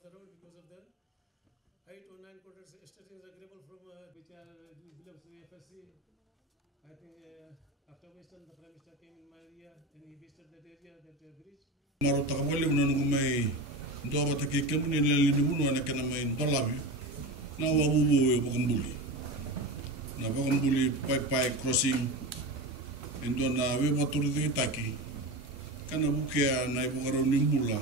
of the road because of the 8 or 9 quarters starting agreeable from which belongs to the FSC. I think after Western, the Prime Minister came in my area and he visited that area, that bridge. Maro takawale unanu mai ndo wataki kemuni leli bunu anakana mai ndolavi na wabubu Vakabuli na Vakabuli-Paipai crossing ndo na we maturi taki kana bukea na ibogaro nimbula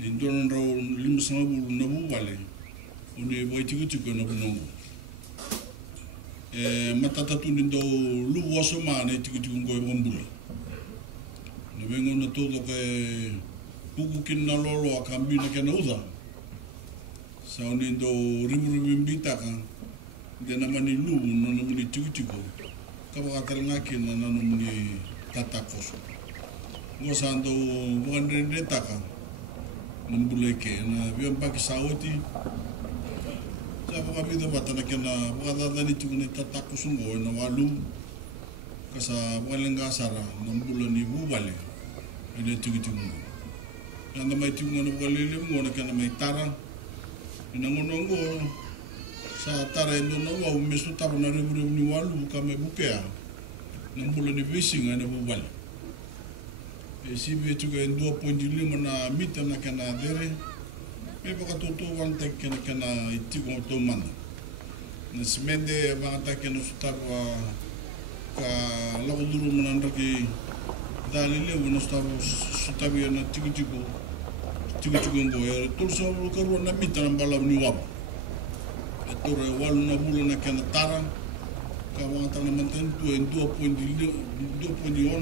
ndo ndo limsama bulu na bubale uni boitiku na bunongo matata tu ndo lu waso mane tiku ngo Vakabuli na vengo na todo que puku kin na lolo akambi na kena uza sa uni ndo ribu mbitaka dena mani lu no no muni tiku kabakatal ngaki na no muni tatakos ngo sando bukan taka Voreqe na biang pagi sauti siapa kami tu batana kena bukan tadi tiku ni tatakos ngo na walu kasa bukan lengasara bulan ni bubale ini tiku yang namai tiku ngono bukan lele ngono kena mai tara ina ngono sa tara ndo no wa mesu tabu na ribu ni walu kame bukea bulan ni fishing ana bubale sibe juga 2.5 na mita na kena dere me bakato wan tek kena itiku to man na semende bangata kena sutawa ka lagu duru menanda ki dalile uno sutabi na tiku ngo ya tulso ko na mita na bala ni wab etore walu na bulu na kena tara ka bangata na manten tu 2.1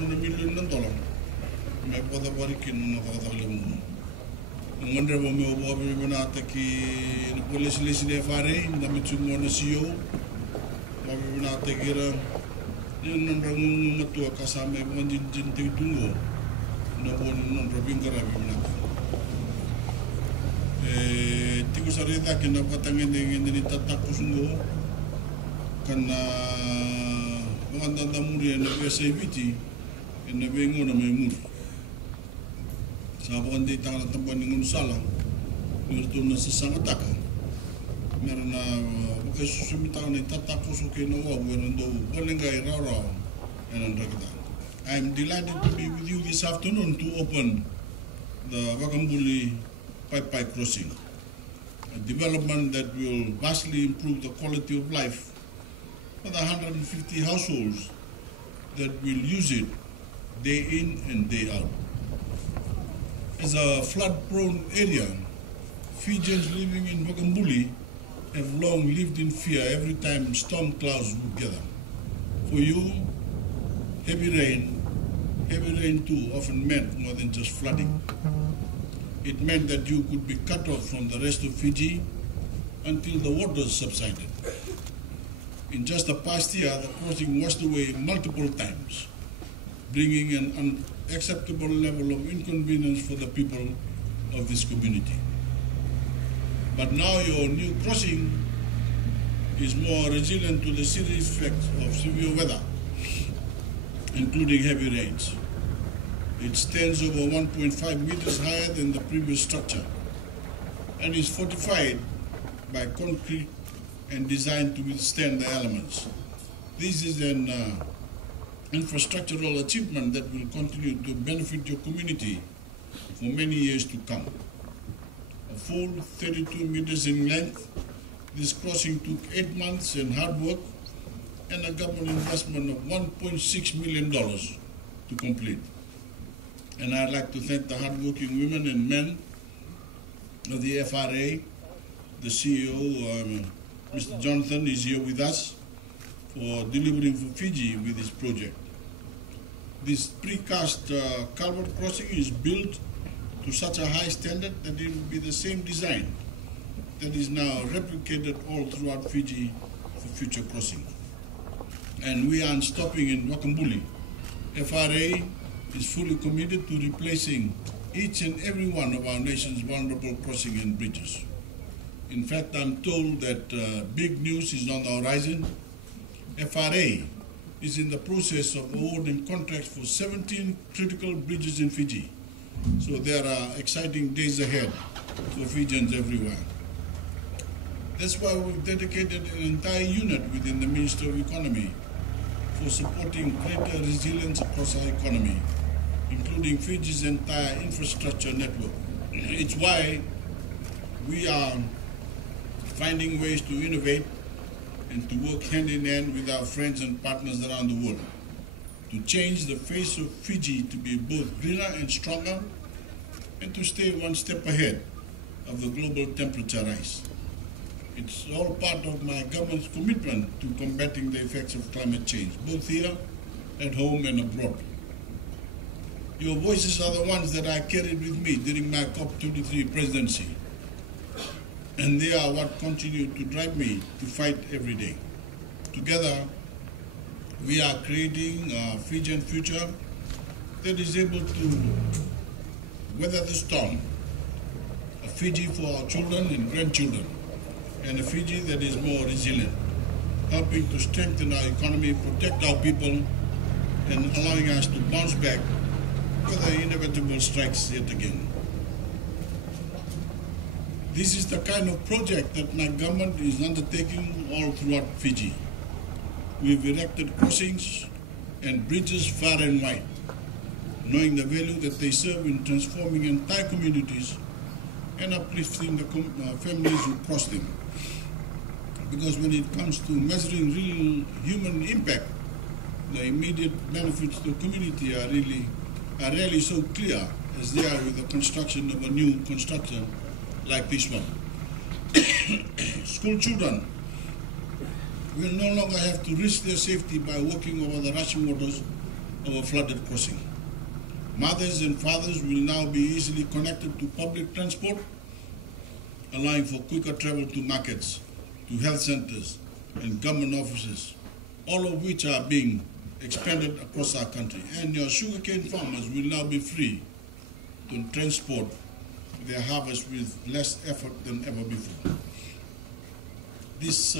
na million na dollar me pada barikin na kakatale mo ngondre mo me obo be na taki na police lisi de fare na mitsungo na CEO ma be na tagira yung nandrang matua kasama mo din tungo na bon non robingara be na tiku sarita kina patangin ni tatakos ngo kana maganda muri na SABT na bengo na may muri sabi kan di tangan tampan ng unsala nirto na sa sangataka meron na magkasusumitang na tatakos o kinawa meron daw balingay rara and ragda. I'm delighted to be with you this afternoon to open the Vakabuli-Paipai crossing, a development that will vastly improve the quality of life for the 150 households that will use it day in and day out. As a flood-prone area, Fijians living in Vakabuli have long lived in fear every time storm clouds would gather. For you, heavy rain too often meant more than just flooding. It meant that you could be cut off from the rest of Fiji until the waters subsided. In just the past year, the crossing washed away multiple times, bringing an unacceptable level of inconvenience for the people of this community. But now your new crossing is more resilient to the serious effects of severe weather, including heavy rains. It stands over 1.5 meters higher than the previous structure and is fortified by concrete and designed to withstand the elements. This is an infrastructural achievement that will continue to benefit your community for many years to come. A full 32 meters in length, this crossing took 8 months and hard work and a government investment of $1.6 million to complete. And I'd like to thank the hardworking women and men of the FRA. The CEO, Mr. Jonathan, is here with us for delivering for Fiji with this project. This precast culvert crossing is built to such a high standard that it will be the same design that is now replicated all throughout Fiji for future crossing. And we aren't stopping in Vakabuli. FRA is fully committed to replacing each and every one of our nation's vulnerable crossing and bridges. In fact, I'm told that big news is on the horizon. FRA is in the process of awarding contracts for 17 critical bridges in Fiji So there are exciting days ahead for Fijians everywhere. That's why we've dedicated an entire unit within the Ministry of Economy for supporting greater resilience across our economy, including Fiji's entire infrastructure network. It's why we are finding ways to innovate and to work hand in hand with our friends and partners around the world to change the face of Fiji to be both greener and stronger and to stay one step ahead of the global temperature rise. It's all part of my government's commitment to combating the effects of climate change, both here, at home and abroad. Your voices are the ones that I carried with me during my COP23 presidency, and they are what continue to drive me to fight every day. Together, we are creating a Fijian future that is able to weather the storm, a Fiji for our children and grandchildren, and a Fiji that is more resilient, helping to strengthen our economy, protect our people, and allowing us to bounce back when the inevitable strikes yet again. This is the kind of project that my government is undertaking all throughout Fiji. We've erected crossings and bridges far and wide, knowing the value that they serve in transforming entire communities and uplifting the families who cross them. Because when it comes to measuring real human impact, the immediate benefits to the community are rarely so clear as they are with the construction of a new construction like this one. School children will no longer have to risk their safety by walking over the rushing waters of a flooded crossing. Mothers and fathers will now be easily connected to public transport, allowing for quicker travel to markets, to health centers and government offices, all of which are being expanded across our country. And your sugarcane farmers will now be free to transport their harvest with less effort than ever before. This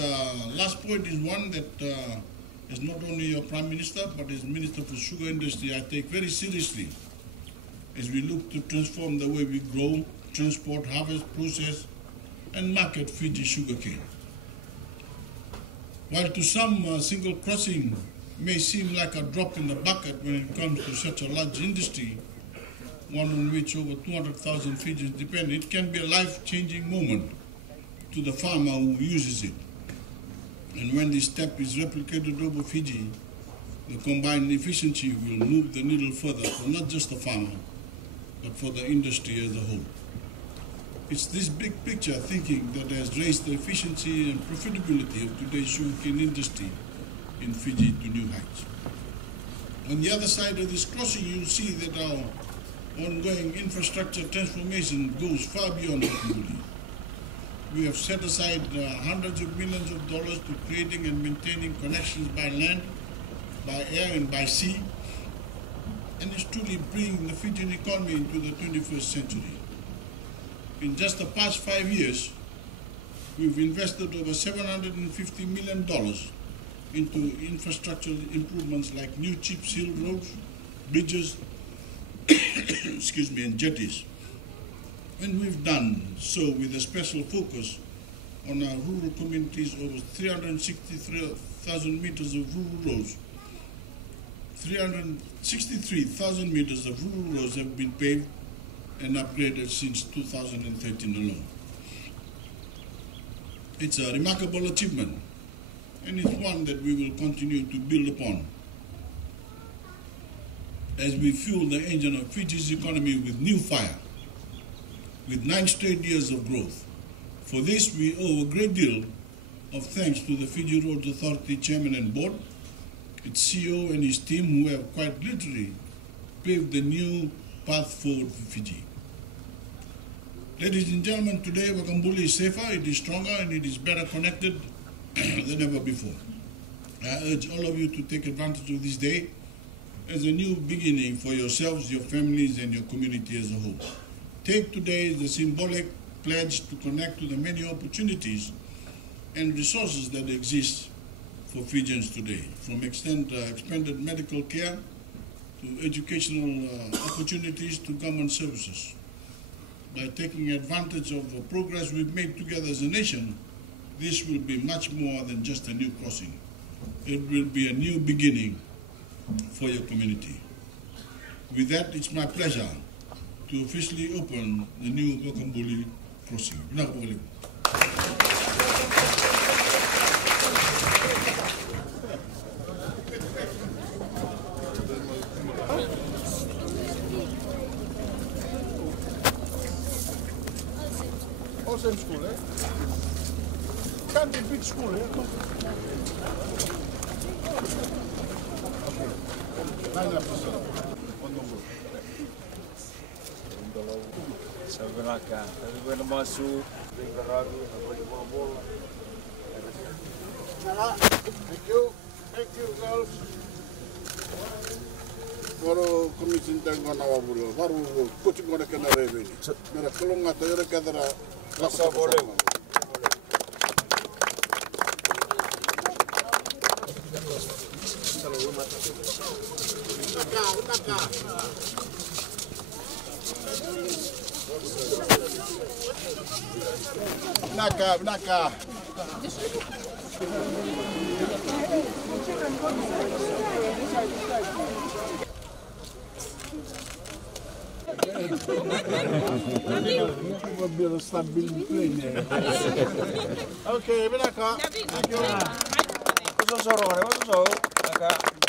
last point is one that is not only your Prime Minister, but as Minister for Sugar Industry, I take very seriously as we look to transform the way we grow, transport, harvest, process, and market Fiji sugarcane. While to some, single crossing may seem like a drop in the bucket when it comes to such a large industry, one on which over 200,000 Fijians depend, it can be a life-changing moment to the farmer who uses it. And when this step is replicated over Fiji, the combined efficiency will move the needle further for not just the farmer, but for the industry as a whole. It's this big picture thinking that has raised the efficiency and profitability of today's sugarcane industry in Fiji to new heights. On the other side of this crossing, you'll see that our ongoing infrastructure transformation goes far beyond Vakabuli. We have set aside hundreds of millions of dollars to creating and maintaining connections by land, by air and by sea, and it's truly bringing the Fijian economy into the 21st century. In just the past 5 years, we've invested over $750 million into infrastructural improvements like new chip seal roads, bridges, and jetties. And we've done so with a special focus on our rural communities. Over 363,000 meters of rural roads, 363,000 meters of rural roads have been paved and upgraded since 2013 alone. It's a remarkable achievement, and it's one that we will continue to build upon as we fuel the engine of Fiji's economy with new fire, with 9 straight years of growth. For this, we owe a great deal of thanks to the Fiji Roads Authority Chairman and Board, its CEO and his team, who have quite literally paved the new path forward for Fiji. Ladies and gentlemen, today Vakabuli is safer, it is stronger, and it is better connected than ever before. I urge all of you to take advantage of this day as a new beginning for yourselves, your families, and your community as a whole. Take today as a symbolic pledge to connect to the many opportunities and resources that exist for Fijians today, from expanded medical care to educational opportunities to government services. By taking advantage of the progress we've made together as a nation, this will be much more than just a new crossing. It will be a new beginning for your community. With that, it's my pleasure to officially open the new Vakabuli crossing. All same school, eh? Can't be big school, eh? Okay. 9%. Sabi na ka, sabi ko na masu, ringarado, sabi ko mga ball. Thank you, girls. Baru komisin tengah nawabulu, baru kucing orang kena reveni. Mereka kalau nggak tahu mereka ada Rasa boleh. Naka. Biar stabil plane. Okay, benaka. Thank you. Masuk sorong, masuk sorong.